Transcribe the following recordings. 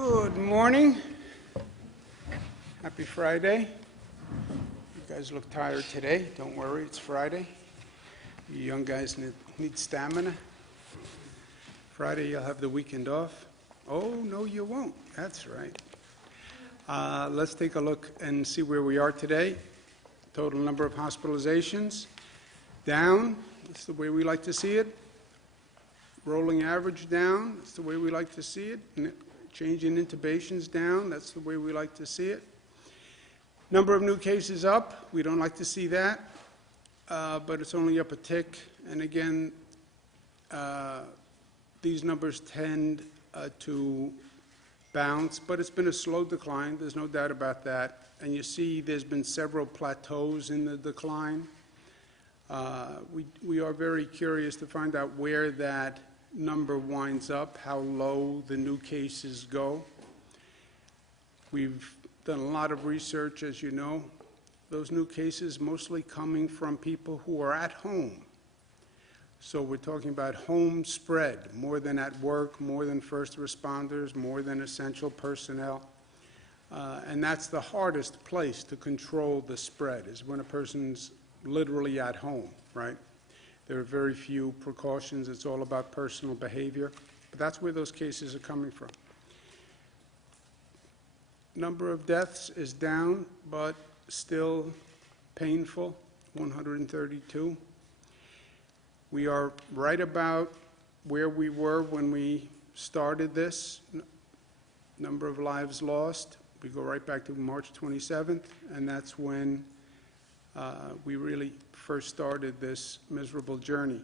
Good morning. Happy Friday. You guys look tired today. Don't worry, it's Friday. You young guys need stamina. Friday you'll have the weekend off. Oh, no, you won't. That's right. Let's take a look and see where we are today. Total number of hospitalizations down. That's the way we like to see it. Rolling average down. That's the way we like to see it. Change in intubations down. That's the way we like to see it. Number of new cases up. We don't like to see that, but it's only up a tick. And again, these numbers tend to bounce, but it's been a slow decline. There's no doubt about that. And you see there's been several plateaus in the decline. We are very curious to find out where that number winds up, how low the new cases go. We've done a lot of research, as you know. Those new cases mostly coming from people who are at home. So we're talking about home spread, more than at work, more than first responders, more than essential personnel. And that's the hardest place to control the spread, is when a person's literally at home, right? There are very few precautions. It's all about personal behavior. But that's where those cases are coming from. Number of deaths is down, but still painful, 132. We are right about where we were when we started this. Number of lives lost. We go right back to March 27th, and that's when we really first started this miserable journey.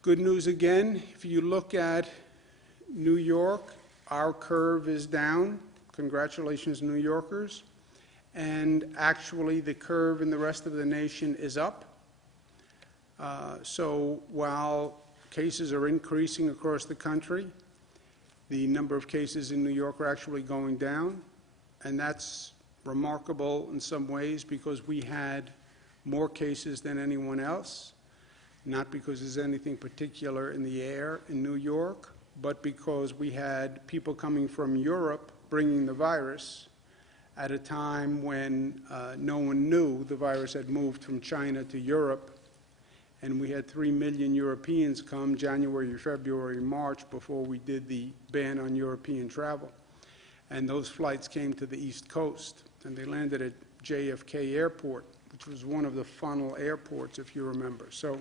Good news again, if you look at New York, our curve is down. Congratulations, New Yorkers. And actually, the curve in the rest of the nation is up. So while cases are increasing across the country, the number of cases in New York are actually going down, and that's remarkable in some ways because we had more cases than anyone else, not because there's anything particular in the air in New York, but because we had people coming from Europe bringing the virus at a time when no one knew the virus had moved from China to Europe, and we had 3 million Europeans come January, February, March before we did the ban on European travel. And those flights came to the East Coast, and they landed at JFK Airport, which was one of the funnel airports, if you remember. So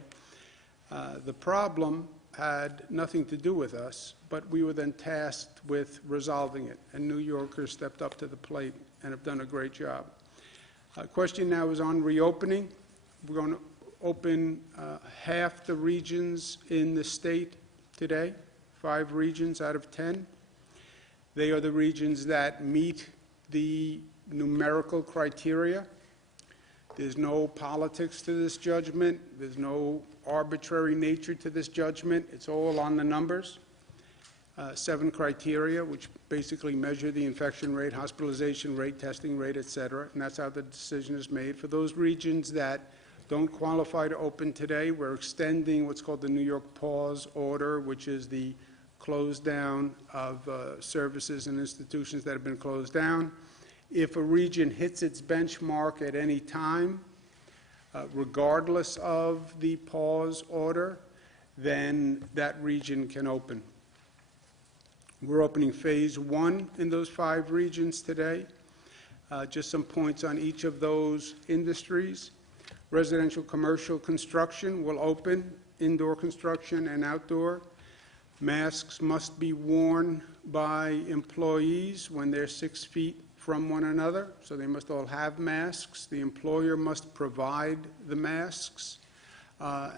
the problem had nothing to do with us, but we were then tasked with resolving it, and New Yorkers stepped up to the plate and have done a great job. Question now is on reopening. We're going to open half the regions in the state today, 5 regions out of 10. They are the regions that meet the numerical criteria. There's no politics to this judgment. There's no arbitrary nature to this judgment. It's all on the numbers. 7 criteria, which basically measure the infection rate, hospitalization rate, testing rate, et cetera. And that's how the decision is made. For those regions that don't qualify to open today, we're extending what's called the New York Pause Order, which is the close down of services and institutions that have been closed down. If a region hits its benchmark at any time, regardless of the pause order, then that region can open. We're opening phase 1 in those 5 regions today. Just some points on each of those industries. Residential commercial construction will open, indoor construction and outdoor. Masks must be worn by employees when they're 6 feet from one another, so they must all have masks. The employer must provide the masks,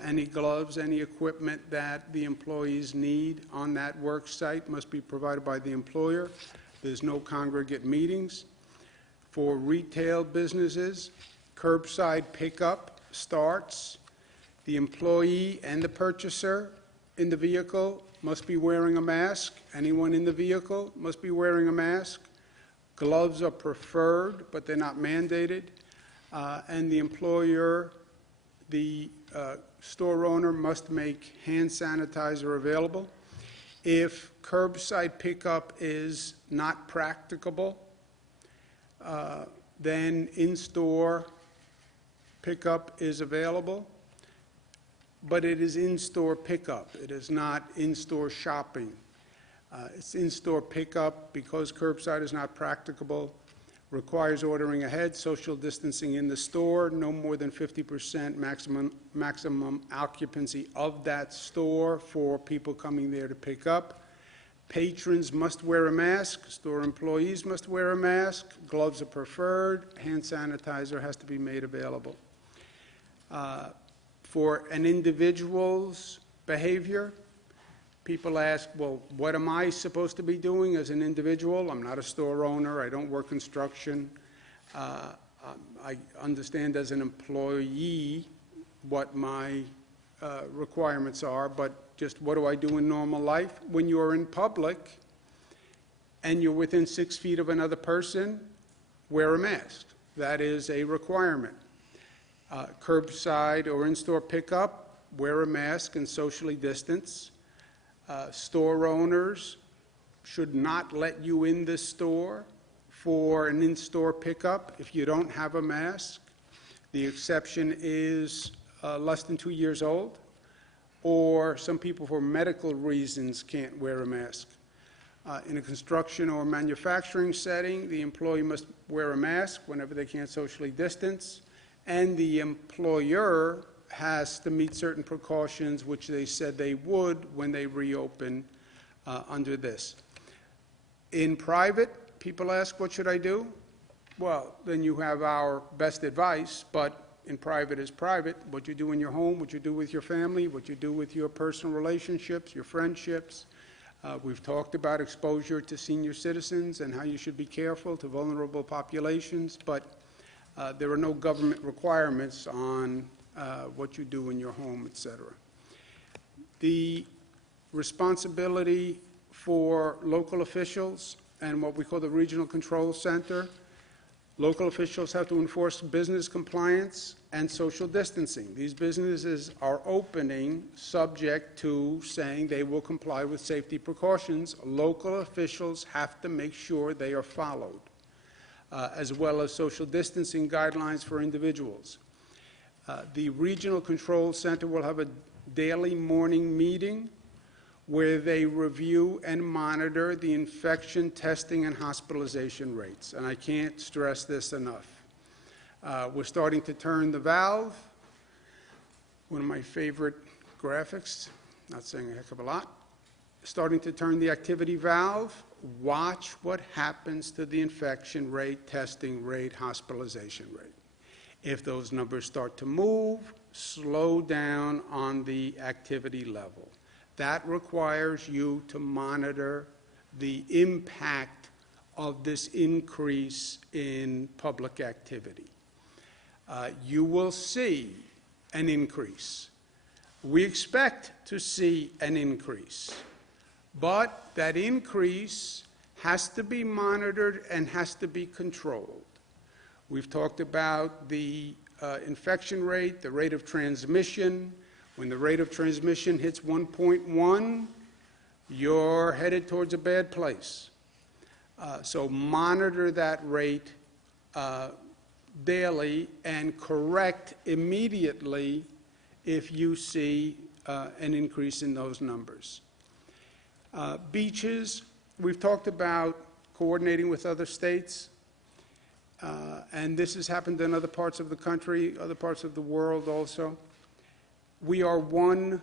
any gloves, any equipment that the employees need on that work site must be provided by the employer. There's no congregate meetings. For retail businesses, curbside pickup starts. The employee and the purchaser in the vehicle must be wearing a mask. Anyone in the vehicle must be wearing a mask. Gloves are preferred, but they're not mandated. And the employer, the store owner must make hand sanitizer available. If curbside pickup is not practicable, then in-store pickup is available, but it is in-store pickup. It is not in-store shopping. It's in-store pickup because curbside is not practicable, requires ordering ahead, social distancing in the store, no more than 50% maximum occupancy of that store for people coming there to pick up. Patrons must wear a mask, store employees must wear a mask, gloves are preferred, hand sanitizer has to be made available. For an individual's behavior, people ask, well, what am I supposed to be doing as an individual? I'm not a store owner. I don't work construction. I understand as an employee what my requirements are, but just what do I do in normal life? When you're in public and you're within 6 feet of another person, wear a mask. That is a requirement. Curbside or in-store pickup, wear a mask and socially distance. Store owners should not let you in the store for an in-store pickup if you don't have a mask. The exception is less than 2 years old, or some people for medical reasons can't wear a mask. In a construction or manufacturing setting, the employee must wear a mask whenever they can't socially distance, and the employer has to meet certain precautions which they said they would when they reopen under this. In private, people ask, what should I do? Well, then you have our best advice, but in private is private. What you do in your home, what you do with your family, what you do with your personal relationships, your friendships. We've talked about exposure to senior citizens and how you should be careful to vulnerable populations, but there are no government requirements on what you do in your home, etc. The responsibility for local officials and what we call the Regional Control Center, local officials have to enforce business compliance and social distancing. These businesses are opening subject to saying they will comply with safety precautions. Local officials have to make sure they are followed, as well as social distancing guidelines for individuals. The Regional Control Center will have a daily morning meeting where they review and monitor the infection, testing, and hospitalization rates. And I can't stress this enough. We're starting to turn the valve. One of my favorite graphics, not saying a heck of a lot. Starting to turn the activity valve. Watch what happens to the infection rate, testing rate, hospitalization rate. If those numbers start to move, slow down on the activity level. That requires you to monitor the impact of this increase in public activity. You will see an increase. We expect to see an increase, but that increase has to be monitored and has to be controlled. We've talked about the infection rate, the rate of transmission. When the rate of transmission hits 1.1, you're headed towards a bad place. So monitor that rate daily and correct immediately if you see an increase in those numbers. Beaches, we've talked about coordinating with other states. And this has happened in other parts of the country, other parts of the world also. We are one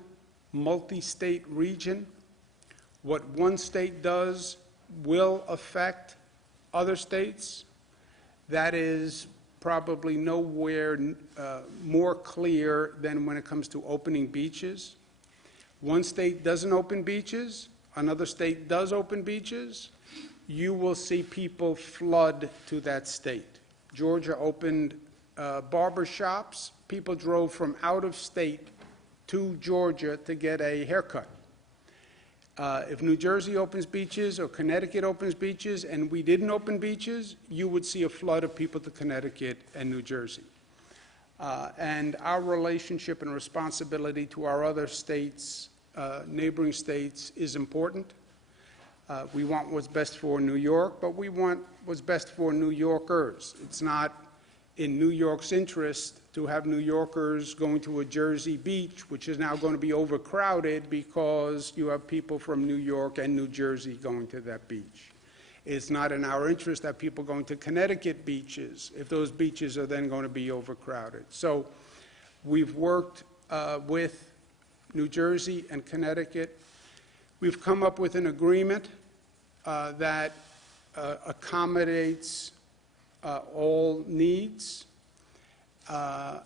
multi-state region. What one state does will affect other states. That is probably nowhere more clear than when it comes to opening beaches. One state doesn't open beaches, another state does open beaches. You will see people flood to that state. Georgia opened barber shops. People drove from out of state to Georgia to get a haircut. If New Jersey opens beaches or Connecticut opens beaches and we didn't open beaches, you would see a flood of people to Connecticut and New Jersey. And our relationship and responsibility to our other states neighboring states is important. We want what's best for New York, but we want what's best for New Yorkers. It's not in New York's interest to have New Yorkers going to a Jersey beach, which is now going to be overcrowded because you have people from New York and New Jersey going to that beach. It's not in our interest that people going to Connecticut beaches if those beaches are then going to be overcrowded. So we've worked with New Jersey and Connecticut. We've come up with an agreement that accommodates all needs,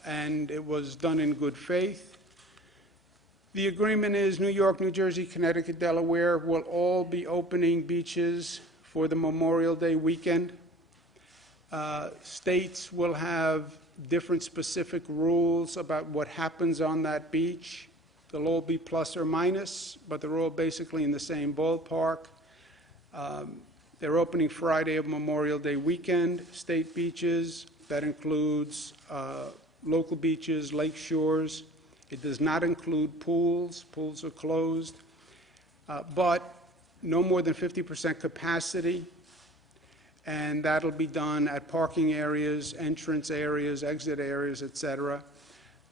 and it was done in good faith. The agreement is New York, New Jersey, Connecticut, Delaware will all be opening beaches for the Memorial Day weekend. States will have different specific rules about what happens on that beach. They'll all be plus or minus, but they're all basically in the same ballpark. They're opening Friday of Memorial Day weekend, state beaches. That includes local beaches, lake shores. It does not include pools. Pools are closed. But no more than 50% capacity, and that'll be done at parking areas, entrance areas, exit areas, etc.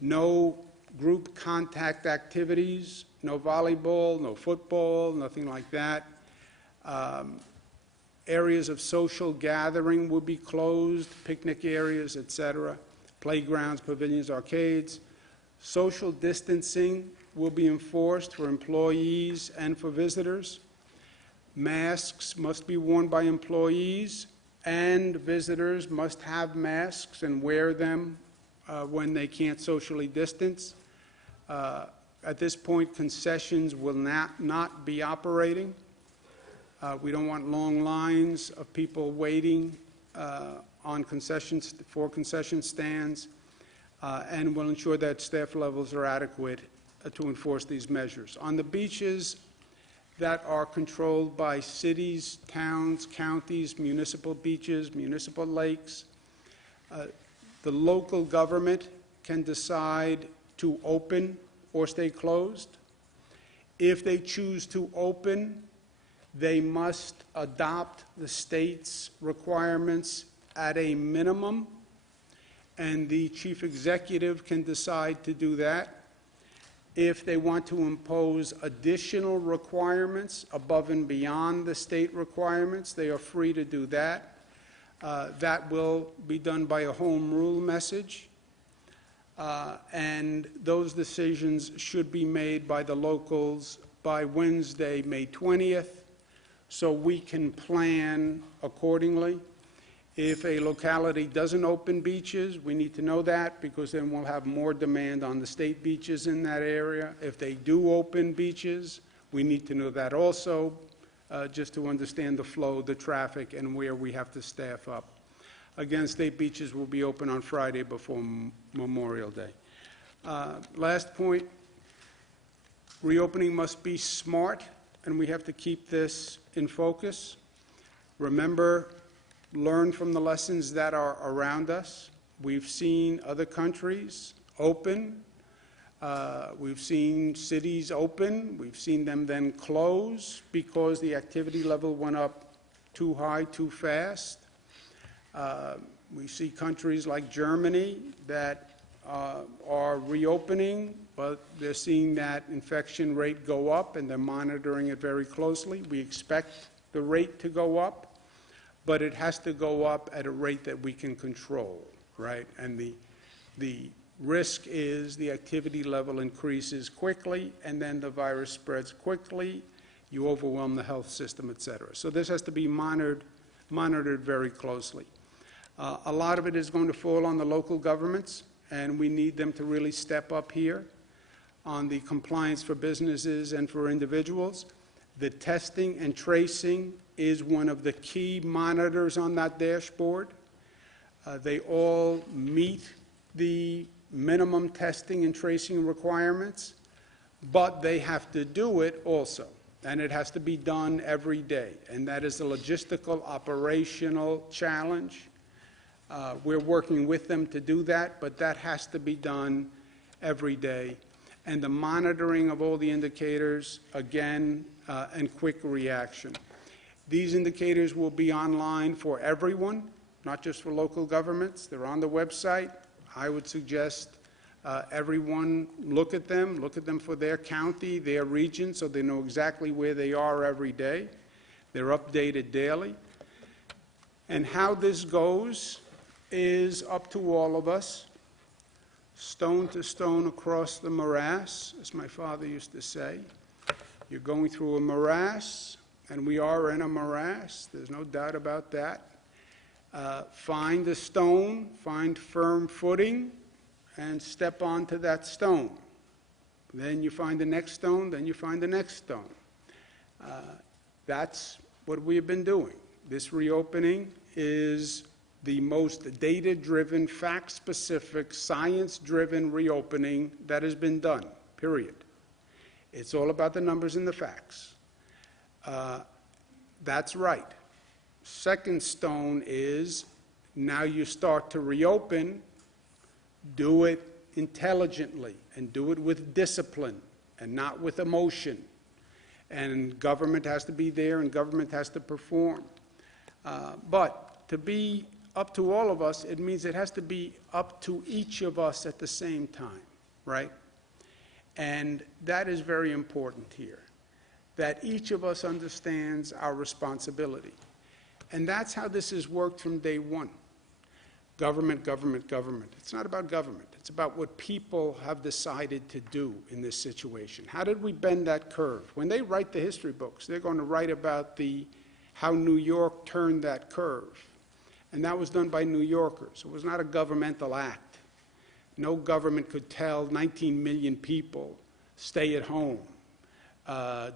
No group contact activities, no volleyball, no football, nothing like that. Areas of social gathering will be closed, picnic areas, etc., playgrounds, pavilions, arcades. Social distancing will be enforced for employees and for visitors. Masks must be worn by employees, and visitors must have masks and wear them when they can't socially distance. At this point, concessions will not be operating. We don't want long lines of people waiting on concessions for concession stands, and we'll ensure that staff levels are adequate to enforce these measures. On the beaches that are controlled by cities, towns, counties, municipal beaches, municipal lakes, the local government can decide to open or stay closed. If they choose to open, they must adopt the state's requirements at a minimum, and the chief executive can decide to do that. If they want to impose additional requirements above and beyond the state requirements, they are free to do that. That will be done by a home rule message, and those decisions should be made by the locals by Wednesday, May 20th, so we can plan accordingly. If a locality doesn't open beaches, we need to know that, because then we'll have more demand on the state beaches in that area. If they do open beaches, we need to know that also, just to understand the flow, the traffic, and where we have to staff up. Again, state beaches will be open on Friday before Memorial Day. Last point, reopening must be smart, and we have to keep this in focus. Remember, learn from the lessons that are around us. We've seen other countries open. We've seen cities open. We've seen them then close because the activity level went up too high, too fast. We see countries like Germany that are reopening, but they're seeing that infection rate go up, and they're monitoring it very closely. We expect the rate to go up, but it has to go up at a rate that we can control, right? And the risk is the activity level increases quickly, and then the virus spreads quickly. You overwhelm the health system, et cetera. So this has to be monitored very closely. A lot of it is going to fall on the local governments, and we need them to really step up here on the compliance for businesses and for individuals. The testing and tracing is one of the key monitors on that dashboard. They all meet the minimum testing and tracing requirements, but they have to do it also, and it has to be done every day, and that is a logistical, operational challenge. We're working with them to do that, but that has to be done every day. and the monitoring of all the indicators, again, and quick reaction. These indicators will be online for everyone, not just for local governments. They're on the website. I would suggest everyone look at them for their county, their region, so they know exactly where they are every day. They're updated daily. And how this goes is up to all of us. Stone to stone across the morass, as my father used to say. You're going through a morass, and we are in a morass. There's no doubt about that. Find a stone, find firm footing, and step onto that stone. Then you find the next stone, then you find the next stone. That's what we've been doing. This reopening is the most data-driven, fact-specific, science-driven reopening that has been done, period. It's all about the numbers and the facts. That's right. Second stone is, now you start to reopen, do it intelligently and do it with discipline and not with emotion. And government has to be there and government has to perform. But to be up to all of us, it means it has to be up to each of us at the same time, right? And that is very important here, that each of us understands our responsibility. And that's how this has worked from day one. Government, government, government. It's not about government. It's about what people have decided to do in this situation. How did we bend that curve? When they write the history books, they're going to write about how New York turned that curve. And that was done by New Yorkers. It was not a governmental act. No government could tell 19 million people, stay at home,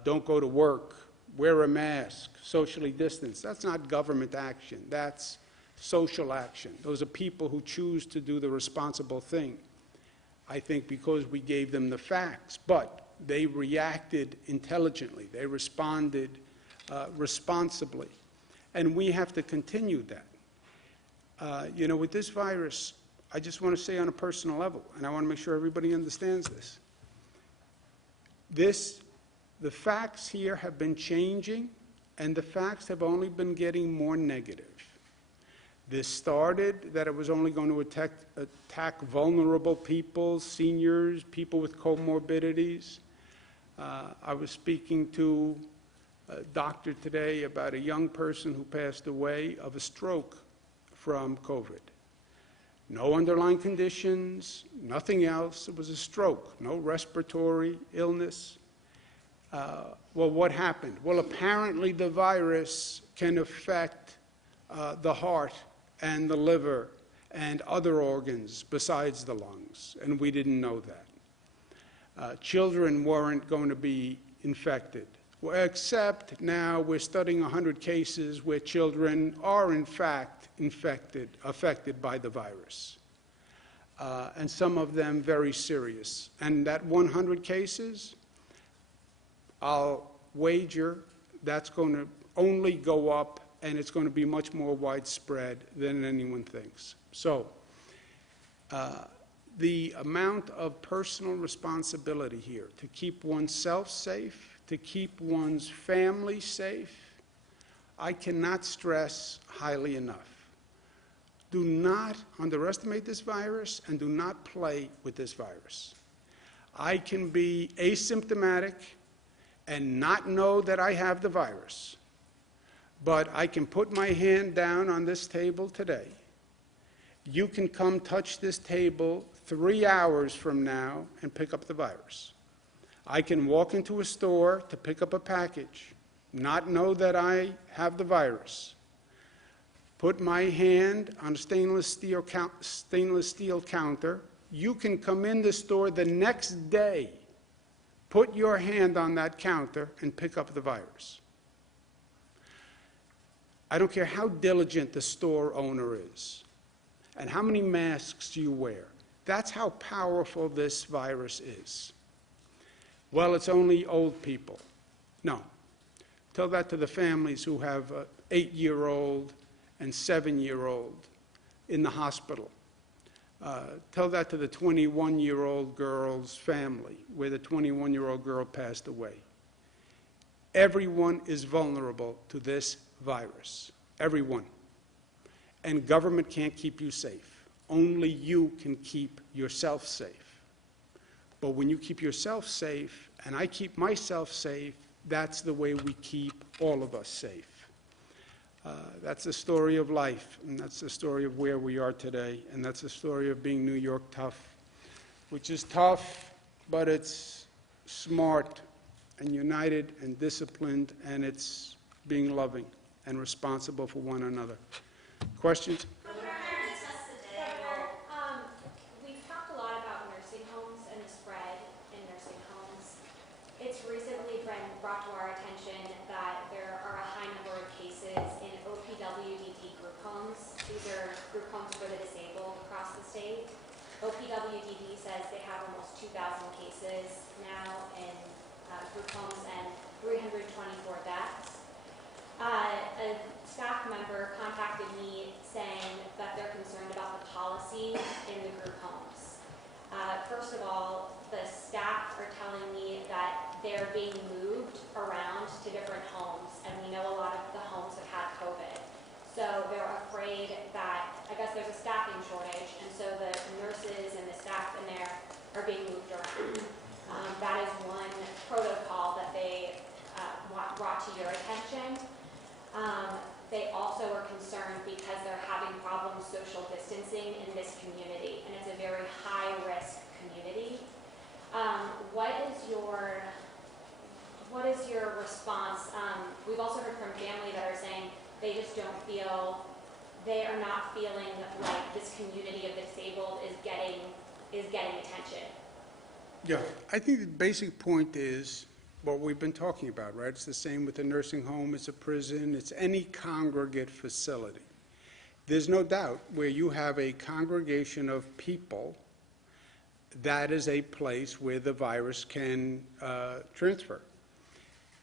don't go to work, wear a mask, socially distance. That's not government action. That's social action. Those are people who choose to do the responsible thing, I think, because we gave them the facts. But they reacted intelligently. They responded responsibly. And we have to continue that. With this virus, I just want to say on a personal level, and I want to make sure everybody understands this. The facts here have been changing, and the facts have only been getting more negative. This started that it was only going to attack vulnerable people, seniors, people with comorbidities. I was speaking to a doctor today about a young person who passed away of a stroke from COVID. No underlying conditions, nothing else. It was a stroke, no respiratory illness. Well, what happened? Well, apparently the virus can affect the heart and the liver and other organs besides the lungs, and we didn't know that. Children weren't going to be infected, except now we're studying 100 cases where children are in fact affected by the virus, and some of them very serious. And that 100 cases, I'll wager that's going to only go up, and it's going to be much more widespread than anyone thinks. So the amount of personal responsibility here to keep oneself safe, to keep one's family safe, I cannot stress highly enough. Do not underestimate this virus and do not play with this virus. I can be asymptomatic and not know that I have the virus, but I can put my hand down on this table today. You can come touch this table 3 hours from now and pick up the virus. I can walk into a store to pick up a package, not know that I have the virus. Put my hand on a stainless steel counter. You can come in the store the next day, put your hand on that counter, and pick up the virus. I don't care how diligent the store owner is and how many masks you wear. That's how powerful this virus is. Well, it's only old people. No. Tell that to the families who have an 8-year-old and 7-year-old in the hospital. Tell that to the 21-year-old girl's family, where the 21-year-old girl passed away. Everyone is vulnerable to this virus. Everyone. And government can't keep you safe. Only you can keep yourself safe. But when you keep yourself safe, and I keep myself safe, that's the way we keep all of us safe. That's the story of life, and that's the story of where we are today, and that's the story of being New York tough, which is tough, but it's smart and united and disciplined, and it's being loving and responsible for one another. Questions? We've talked a lot about nursing homes and the spread in nursing homes. It's recently been brought to our attention that there are a high number of cases in OPWDD group homes. These are group homes for the disabled across the state. OPWDD says they have almost 2,000 cases now in group homes and 324 deaths. A staff member contacted me saying that they're concerned about the policy in the group homes. First of all, the staff are telling me that they're being moved around to different homes, and we know a lot of the homes have had COVID. So they're afraid that, I guess there's a staffing shortage, and so the nurses and the staff in there are being moved around. That is one protocol that they brought to your attention. They also are concerned because they're having problems social distancing in this community, and it's a very high-risk community. What is your response? We've also heard from family that are saying they just don't feel, they are not feeling like this community of the disabled is getting attention. Yeah, I think the basic point is what we've been talking about, right? It's the same with a nursing home, it's a prison, it's any congregate facility. There's no doubt where you have a congregation of people, that is a place where the virus can transfer.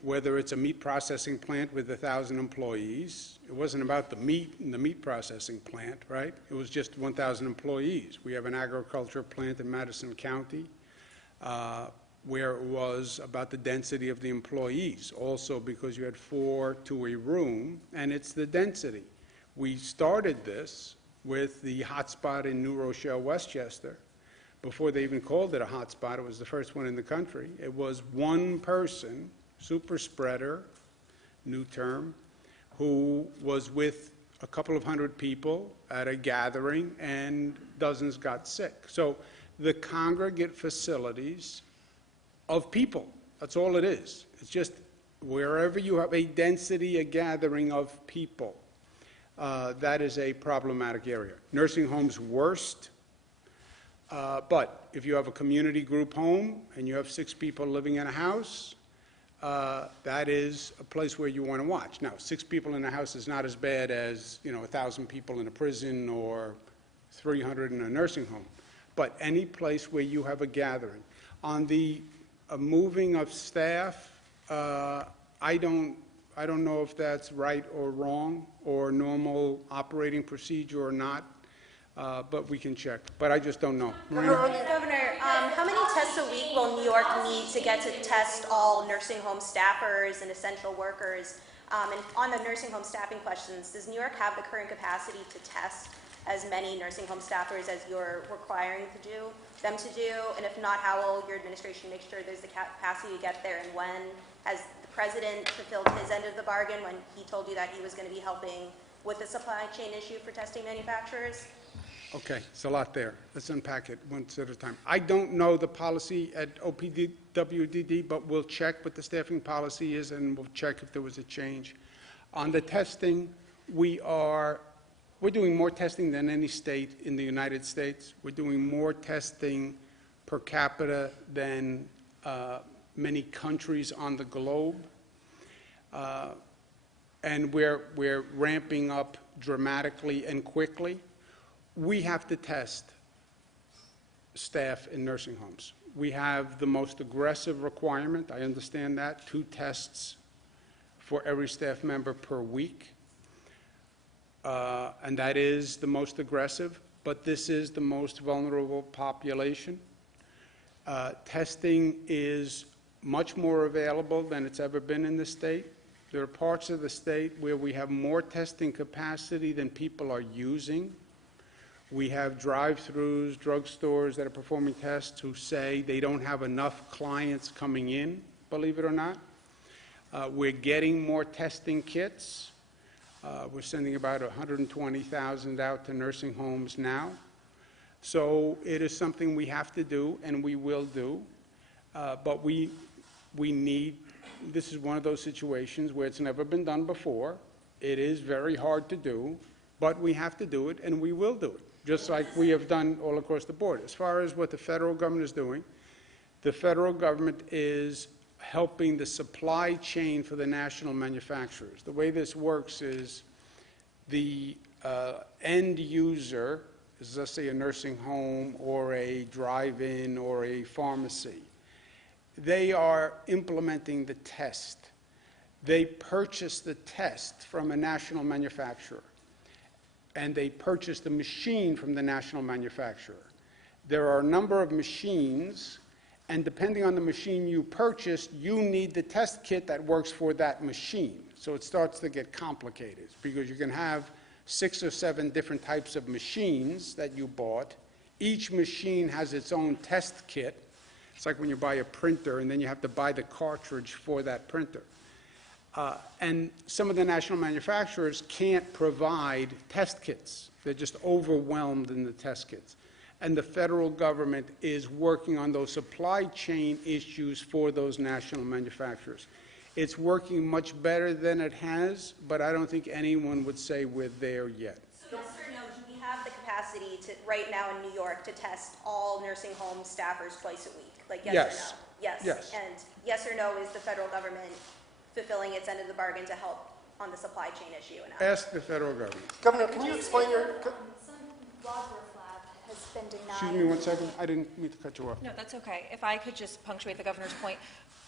Whether it's a meat processing plant with 1,000 employees, it wasn't about the meat in the meat processing plant, right? It was just 1,000 employees. We have an agriculture plant in Madison County, where it was about the density of the employees, also because you had 4 to a room, and it's the density. We started this with the hotspot in New Rochelle, Westchester. Before they even called it a hotspot, it was the first one in the country. It was one person, super spreader, new term, who was with a couple of hundred people at a gathering, and dozens got sick. So the congregate facilities of people, that's all it is. It's just wherever you have a density, a gathering of people, that is a problematic area. Nursing homes worst, but if you have a community group home and you have 6 people living in a house, that is a place where you want to watch. Now, 6 people in a house is not as bad as 1,000 people in a prison or 300 in a nursing home. But any place where you have a gathering. On the moving of staff, I don't know if that's right or wrong or normal operating procedure or not, but we can check. But I just don't know. Governor, how many tests a week will New York need to get to test all nursing home staffers and essential workers? And on the nursing home staffing questions, does New York have the current capacity to test as many nursing home staffers as you're requiring them to do? And if not, how will your administration make sure there's the capacity to get there? And when has the president fulfilled his end of the bargain when he told you that he was going to be helping with the supply chain issue for testing manufacturers? Okay, it's a lot there. Let's unpack it one at a time. I don't know the policy at OPWDD, but we'll check what the staffing policy is, and we'll check if there was a change. On the testing, we're doing more testing than any state in the United States. We're doing more testing per capita than many countries on the globe. And we're ramping up dramatically and quickly. We have to test staff in nursing homes. We have the most aggressive requirement, I understand that, 2 tests for every staff member per week. And that is the most aggressive. but this is the most vulnerable population. Testing is much more available than it's ever been in the state. There are parts of the state where we have more testing capacity than people are using. We have drive-throughs, drugstores that are performing tests who say they don't have enough clients coming in, believe it or not. We're getting more testing kits. We're sending about 120,000 out to nursing homes now. So it is something we have to do, and we will do. But we need, this is one of those situations where it's never been done before. It is very hard to do, but we have to do it, and we will do it, just like we have done all across the board. As far as what the federal government is doing, the federal government is helping the supply chain for the national manufacturers. The way this works is the end user, is let's say a nursing home or a drive-in or a pharmacy. They are implementing the test. They purchase the test from a national manufacturer, and they purchase the machine from the national manufacturer. There are a number of machines, and depending on the machine you purchased, you need the test kit that works for that machine. So it starts to get complicated because you can have 6 or 7 different types of machines that you bought. Each machine has its own test kit. It's like when you buy a printer and then you have to buy the cartridge for that printer. And some of the national manufacturers can't provide test kits. They're just overwhelmed in the test kits. And the federal government is working on those supply chain issues for those national manufacturers. It's working much better than it has, but I don't think anyone would say we're there yet. So yes or no, do we have the capacity to, right now in New York, to test all nursing home staffers twice a week? Like yes, Yes. or no? Yes. Yes. And yes or no, is the federal government fulfilling its end of the bargain to help on the supply chain issue? And Ask the federal government. Governor, can you explain your... Some Wadsworth lab has been denied. Excuse me 1 second. I didn't mean to cut you off. No, that's okay. If I could just punctuate the governor's point.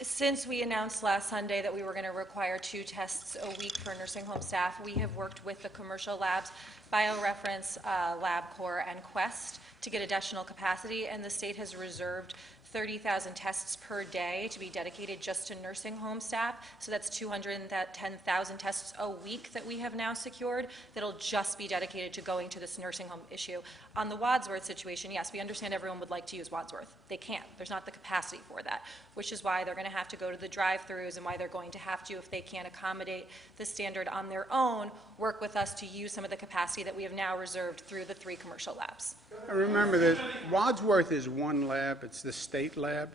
Since we announced last Sunday that we were going to require 2 tests a week for nursing home staff, we have worked with the commercial labs, BioReference, LabCorp, and Quest to get additional capacity, and the state has reserved 30,000 tests per day to be dedicated just to nursing home staff. So that's 210,000 tests a week that we have now secured that'll just be dedicated to going to this nursing home issue. On the Wadsworth situation, yes, we understand everyone would like to use Wadsworth. They can't. There's not the capacity for that, which is why they're going to have to go to the drive-thrus and why they're going to have to, if they can't accommodate the standard on their own, work with us to use some of the capacity that we have now reserved through the 3 commercial labs. Remember that Wadsworth is one lab. It's the state lab.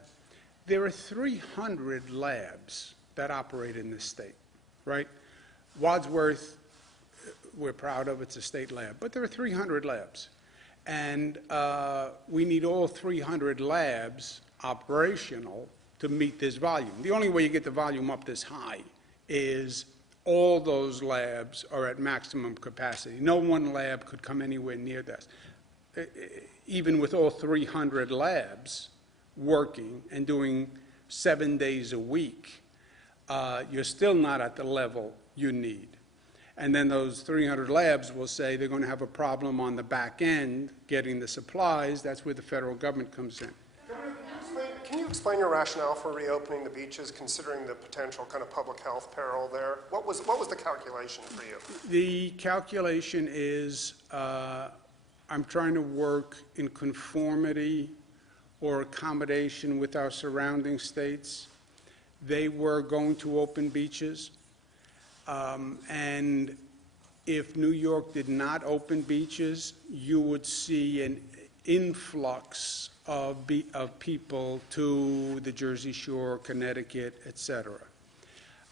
There are 300 labs that operate in this state, right? Wadsworth, we're proud of. It's a state lab. But there are 300 labs. And we need all 300 labs operational to meet this volume. The only way you get the volume up this high is all those labs are at maximum capacity. No one lab could come anywhere near this. Even with all 300 labs working and doing 7 days a week, you're still not at the level you need. And then those 300 labs will say they're going to have a problem on the back end getting the supplies. That's where the federal government comes in. Governor, can you explain your rationale for reopening the beaches, considering the potential kind of public health peril there? What was the calculation for you? The calculation is I'm trying to work in conformity or accommodation with our surrounding states. They were going to open beaches. And if New York did not open beaches, you would see an influx of people to the Jersey Shore, Connecticut, et cetera.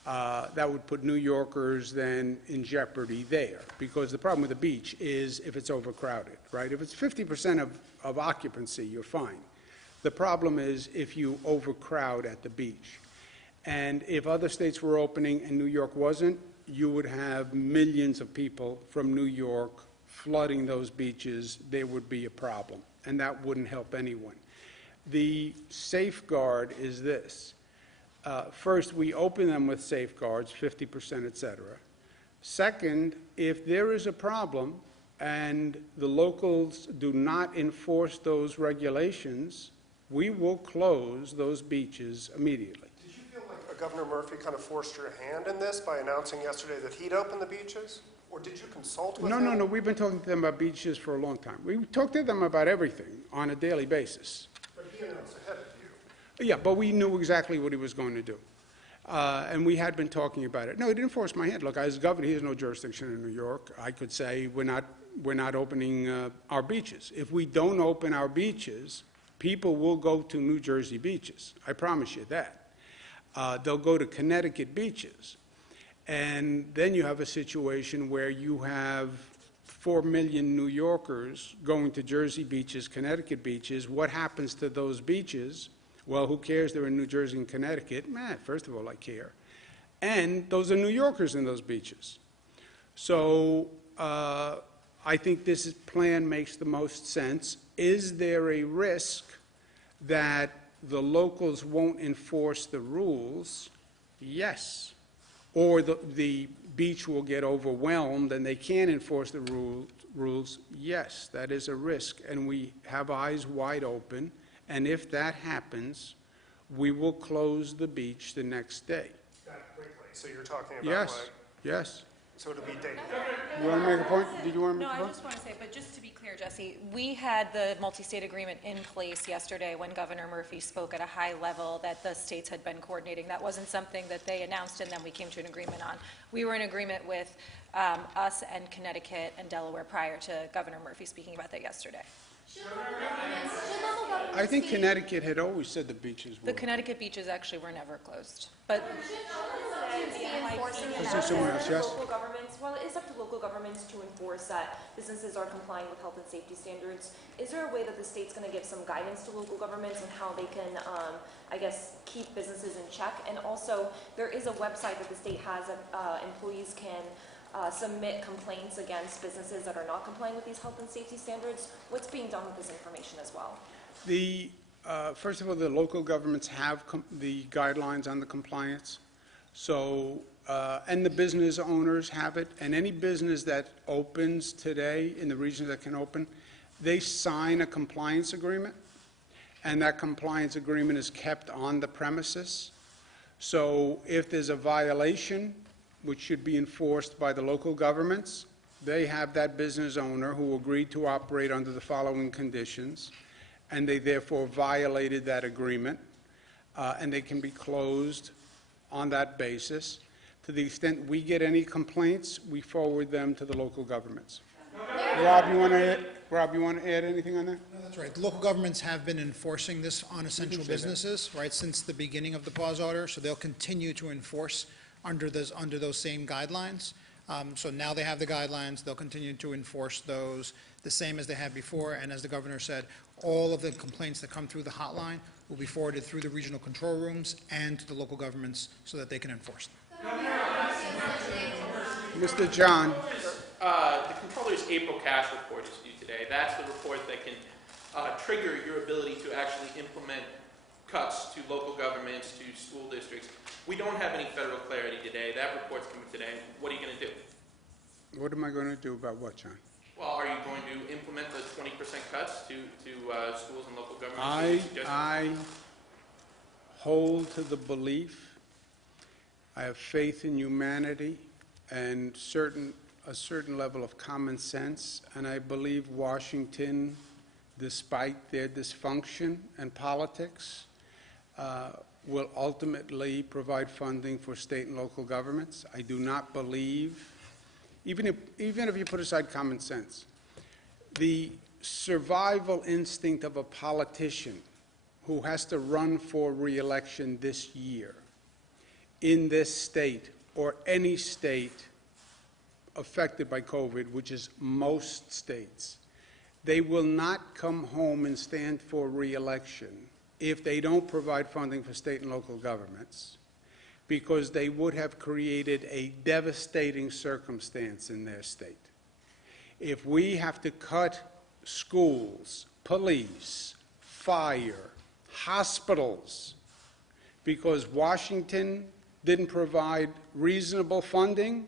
That would put New Yorkers then in jeopardy there, because the problem with the beach is if it's overcrowded, right? If it's 50% of occupancy, you're fine. The problem is if you overcrowd at the beach. And if other states were opening and New York wasn't, you would have millions of people from New York flooding those beaches. There would be a problem, and that wouldn't help anyone. The safeguard is this. First, we open them with safeguards, 50%, et cetera. Second, if there is a problem, and the locals do not enforce those regulations, we will close those beaches immediately. Did you feel like Governor Murphy kind of forced your hand in this by announcing yesterday that he'd open the beaches? Or did you consult with him? No, we've been talking to them about beaches for a long time. We talk to them about everything on a daily basis. But he announced ahead of you. Yeah, but we knew exactly what he was going to do. And we had been talking about it. No, he didn't force my hand. Look, as governor, he has no jurisdiction in New York. I could say we're not opening our beaches. If we don't open our beaches, people will go to New Jersey beaches. I promise you that. They'll go to Connecticut beaches. And then you have a situation where you have 4 million New Yorkers going to Jersey beaches, Connecticut beaches. What happens to those beaches? Well, who cares? They're in New Jersey and Connecticut. First of all, I care. And those are New Yorkers in those beaches. So I think this plan makes the most sense. Is there a risk that the locals won't enforce the rules? Yes. Or the beach will get overwhelmed and they can't enforce the rules? Yes, that is a risk. And we have eyes wide open. And if that happens, we will close the beach the next day. That quickly. So you're talking about Yes, yes. so it'll be day. You want to make a point? Did you want to make No, a I point? just want to say, but just to be clear, Jesse, we had the multi-state agreement in place yesterday when Governor Murphy spoke at a high level that the states had been coordinating. That wasn't something that they announced and then we came to an agreement on. We were in agreement with us and Connecticut and Delaware prior to Governor Murphy speaking about that yesterday. I think Connecticut had always said the beaches The were. Connecticut beaches actually were never closed, but Let's do someone else, yes? Local governments, well, it is up to local governments to enforce that businesses are complying with health and safety standards. Is there a way that the state's going to give some guidance to local governments on how they can, I guess, keep businesses in check? And also, there is a website that the state has that employees can submit complaints against businesses that are not complying with these health and safety standards. What's being done with this information as well? First of all, the local governments have the guidelines on the compliance. So, and the business owners have it, and any business that opens today in the regions that can open, they sign a compliance agreement, and that compliance agreement is kept on the premises. So if there's a violation, which should be enforced by the local governments, they have that business owner who agreed to operate under the following conditions, and they therefore violated that agreement, and they can be closed on that basis. To the extent we get any complaints, we forward them to the local governments. Rob, you want to add anything on that? No, that's right. The local governments have been enforcing this on essential businesses, right, since the beginning of the pause order, so they'll continue to enforce under those same guidelines. So now they have the guidelines, they'll continue to enforce those the same as they have before, and as the governor said, all of the complaints that come through the hotline will be forwarded through the regional control rooms and to the local governments so that they can enforce them. Mr. John. The controller's April cash report is due today. That's the report that can trigger your ability to actually implement cuts to local governments, to school districts. We don't have any federal clarity today. That report's coming today. What are you going to do? What am I going to do about what, John? Well, are you going to implement the 20% cuts to schools and local governments? I hold to the belief, I have faith in humanity and a certain level of common sense, and I believe Washington, despite their dysfunction and politics, will ultimately provide funding for state and local governments. I do not believe, even if you put aside common sense, the survival instinct of a politician who has to run for re-election this year in this state or any state affected by COVID, which is most states, they will not come home and stand for re-election if they don't provide funding for state and local governments, because they would have created a devastating circumstance in their state. If we have to cut schools, police, fire, hospitals, because Washington didn't provide reasonable funding,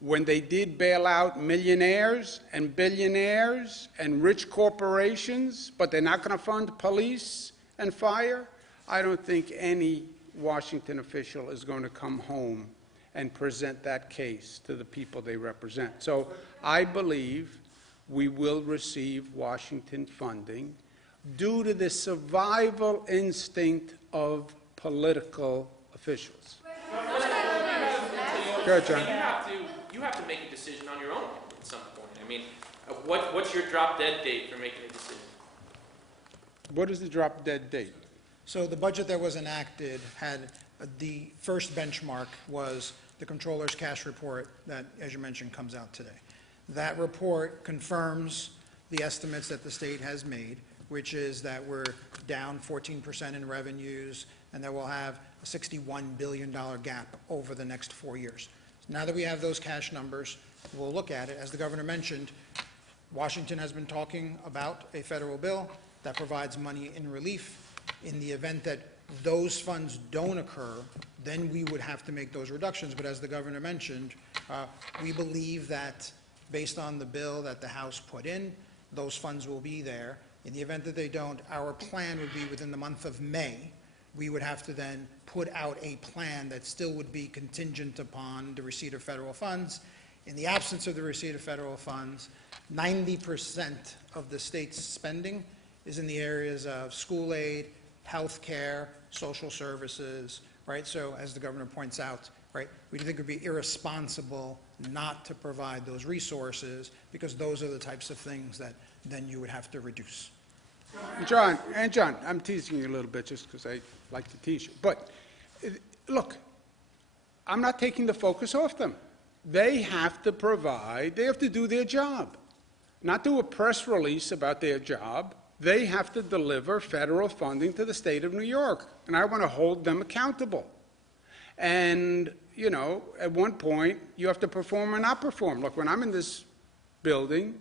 when they did bail out millionaires and billionaires and rich corporations, but they're not going to fund police and fire, I don't think any Washington official is going to come home and present that case to the people they represent. So I believe we will receive Washington funding due to the survival instinct of political officials. Go ahead, John. You have to make a decision on your own at some point. I mean, what's your drop-dead date for making a decision? What is the drop-dead date? So the budget that was enacted had, the first benchmark was the controller's cash report that, as you mentioned, comes out today. That report confirms the estimates that the state has made, which is that we're down 14% in revenues, and that we'll have a $61 billion gap over the next 4 years. Now that we have those cash numbers, we'll look at it. As the governor mentioned, Washington has been talking about a federal bill that provides money in relief. In the event that those funds don't occur, then we would have to make those reductions. But as the governor mentioned, we believe that based on the bill that the House put in, those funds will be there. In the event that they don't, our plan would be within the month of May. We would have to then put out a plan that still would be contingent upon the receipt of federal funds. In the absence of the receipt of federal funds, 90% of the state's spending is in the areas of school aid, health care, social services, right? So as the governor points out, right, we think it would be irresponsible not to provide those resources, because those are the types of things that then you would have to reduce. John, I'm teasing you a little bit just because I like to tease you. But look, I'm not taking the focus off them. They have to provide, they have to do their job. Not do a press release about their job. They have to deliver federal funding to the state of New York, and I want to hold them accountable. And, you know, at one point, you have to perform or not perform. Look, when I'm in this building,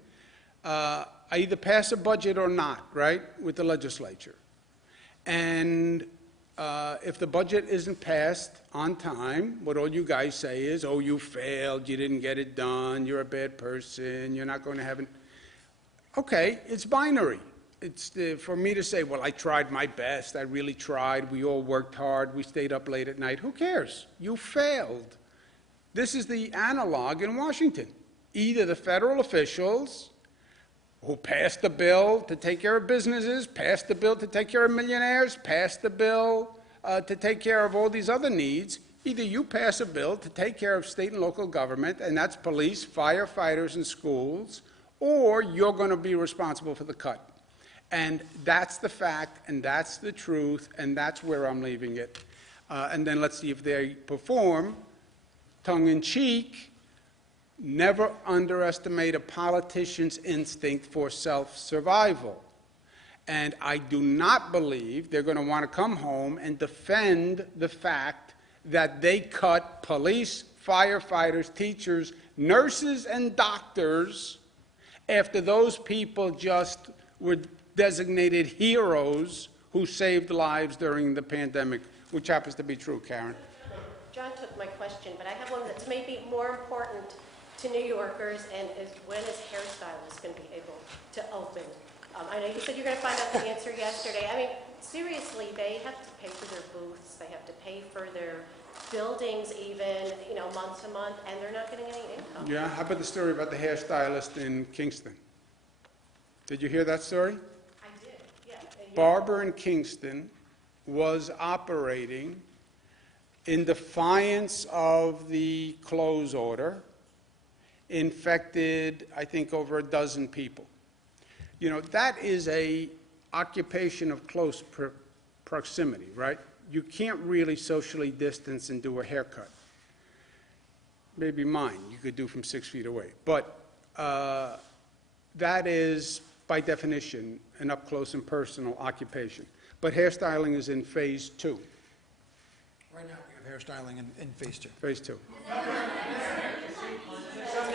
I either pass a budget or not, right, with the legislature. And if the budget isn't passed on time, what all you guys say is, oh, you failed, you didn't get it done, you're a bad person, you're not going to have it. Okay, it's binary. It's for me to say, well, I tried my best, I really tried, we all worked hard, we stayed up late at night. Who cares? You failed. This is the analog in Washington. Either the federal officials who passed the bill to take care of businesses, passed the bill to take care of millionaires, passed the bill to take care of all these other needs, either you pass a bill to take care of state and local government, and that's police, firefighters, and schools, or you're going to be responsible for the cut. And that's the fact, and that's the truth, and that's where I'm leaving it. And then let's see if they perform. Tongue-in-cheek, never underestimate a politician's instinct for self-survival. And I do not believe they're going to want to come home and defend the fact that they cut police, firefighters, teachers, nurses, and doctors after those people just were designated heroes who saved lives during the pandemic, which happens to be true, Karen. John took my question, but I have one that's maybe more important to New Yorkers, and is when is Hairstylists going to be able to open? I know you said you're going to find out the answer yesterday. I mean, seriously, they have to pay for their booths, they have to pay for their buildings even, you know, month to month, and they're not getting any income. Yeah, how about the story about the hairstylist in Kingston? Did you hear that story? I did, yeah. Barber in Kingston was operating in defiance of the close order, infected, I think, over a dozen people. You know, that is a occupation of close proximity, right? You can't really socially distance and do a haircut. Maybe mine you could do from 6 feet away. But that is, by definition, an up-close and personal occupation. But hairstyling is in phase 2. Right now, we have hairstyling in phase 2. Phase 2.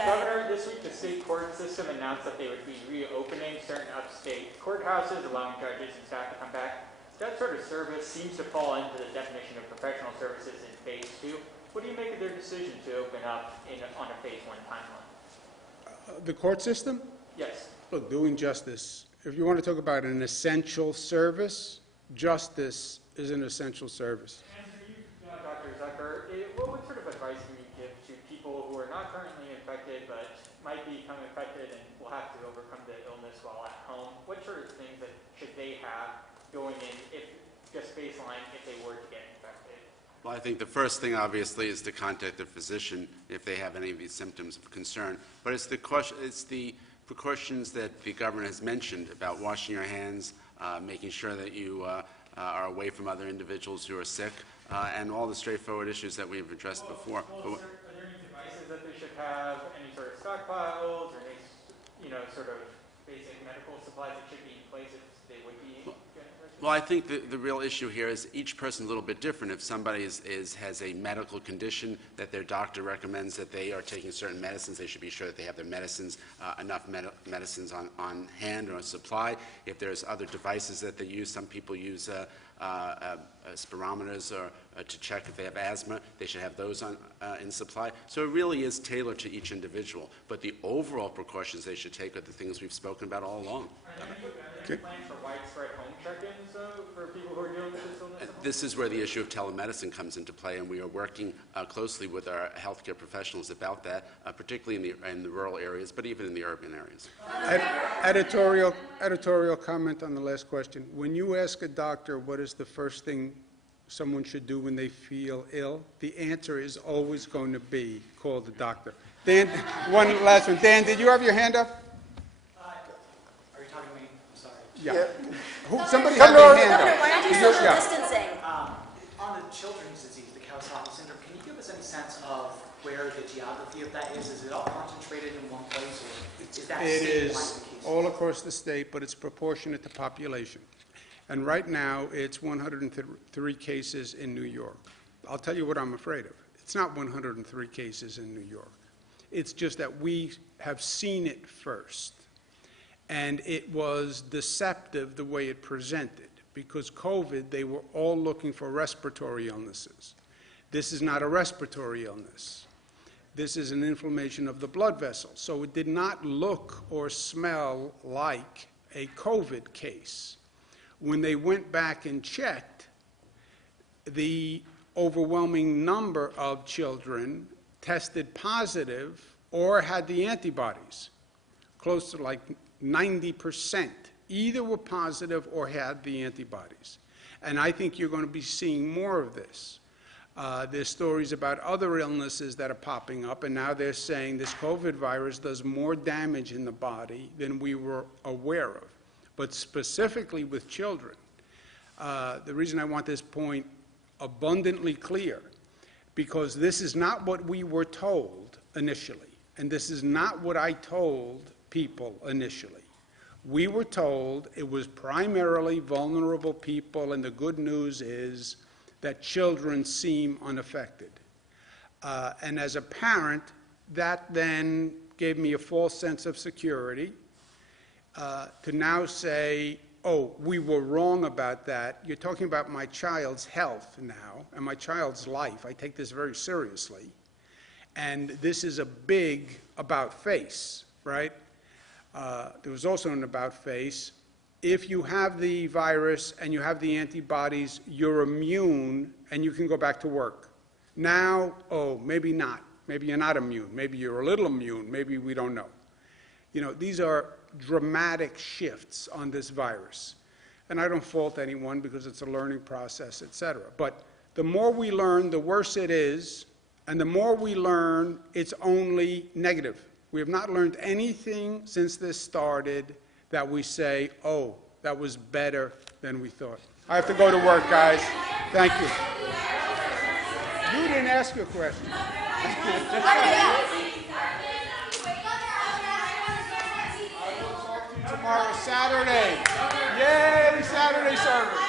Governor, this week the state court system announced that they would be reopening certain upstate courthouses, allowing judges and staff to come back. That sort of service seems to fall into the definition of professional services in phase 2. What do you make of their decision to open up on a phase 1 timeline? The court system? Yes. Look, doing justice, if you want to talk about an essential service, justice is an essential service. And for you, Dr. Zucker, what sort of advice can you give to people who are not currently infected but might become infected and will have to overcome the illness while at home? What sort of things that should they have going in, if just baseline, if they were to get infected? Well, I think the first thing, obviously, is to contact their physician if they have any of these symptoms of concern. But it's the precautions that the governor has mentioned about washing your hands, making sure that you are away from other individuals who are sick, and all the straightforward issues that we've addressed before. Are there any devices that they should have, any sort of stockpiles, or any, sort of basic medical supplies that should be in place if they would be getting infected? Well, I think the real issue here is each person's a little bit different. If somebody has a medical condition that their doctor recommends that they are taking certain medicines, they should be sure that they have their medicines, enough medicines on hand or on supply. If there's other devices that they use, some people use spirometers to check if they have asthma, they should have those in supply. So it really is tailored to each individual. But the overall precautions they should take are the things we've spoken about all along. Are there any plans for widespread home check-ins, for people who are dealing with this illness at home? This is where the issue of telemedicine comes into play, and we are working closely with our healthcare professionals about that, particularly in the rural areas, but even in the urban areas. Editorial comment on the last question. When you ask a doctor what is the first thing someone should do when they feel ill, the answer is always going to be call the doctor. Dan, one last one. Dan, did you have your hand up? Are you talking to me? I'm sorry. Yeah. Somebody had their hand Governor, up. why aren't you social distancing? On the children's disease, the Kawasaki syndrome, can you give us any sense of where the geography of that is? Is it all concentrated in one place, or is that It statewide is the case? all across the state, but it's proportionate to population. And right now, it's 103 cases in New York. I'll tell you what I'm afraid of. It's not 103 cases in New York. It's just that we have seen it first. And it was deceptive the way it presented, because COVID, they were all looking for respiratory illnesses. This is not a respiratory illness. This is an inflammation of the blood vessels. So it did not look or smell like a COVID case. When they went back and checked, the overwhelming number of children tested positive or had the antibodies, close to like 90%, either were positive or had the antibodies. And I think you're going to be seeing more of this. There's stories about other illnesses that are popping up, and now they're saying this COVID virus does more damage in the body than we were aware of. But specifically with children, the reason I want this point abundantly clear, because this is not what we were told initially, and this is not what I told people initially. We were told it was primarily vulnerable people, and the good news is that children seem unaffected. And as a parent, that then gave me a false sense of security to now say, oh, we were wrong about that. You're talking about my child's health now and my child's life. I take this very seriously. And this is a big about face, right? There was also an about face. If you have the virus and you have the antibodies, you're immune and you can go back to work. Now, oh, maybe not. Maybe you're not immune. Maybe you're a little immune. Maybe we don't know. You know, these are dramatic shifts on this virus. And I don't fault anyone because it's a learning process, et cetera. But the more we learn, the worse it is. And the more we learn, it's only negative. We have not learned anything since this started that we say, oh, that was better than we thought. I have to go to work, guys. Thank you. You didn't ask your question. I will talk to you tomorrow, Saturday. Yay, Saturday service.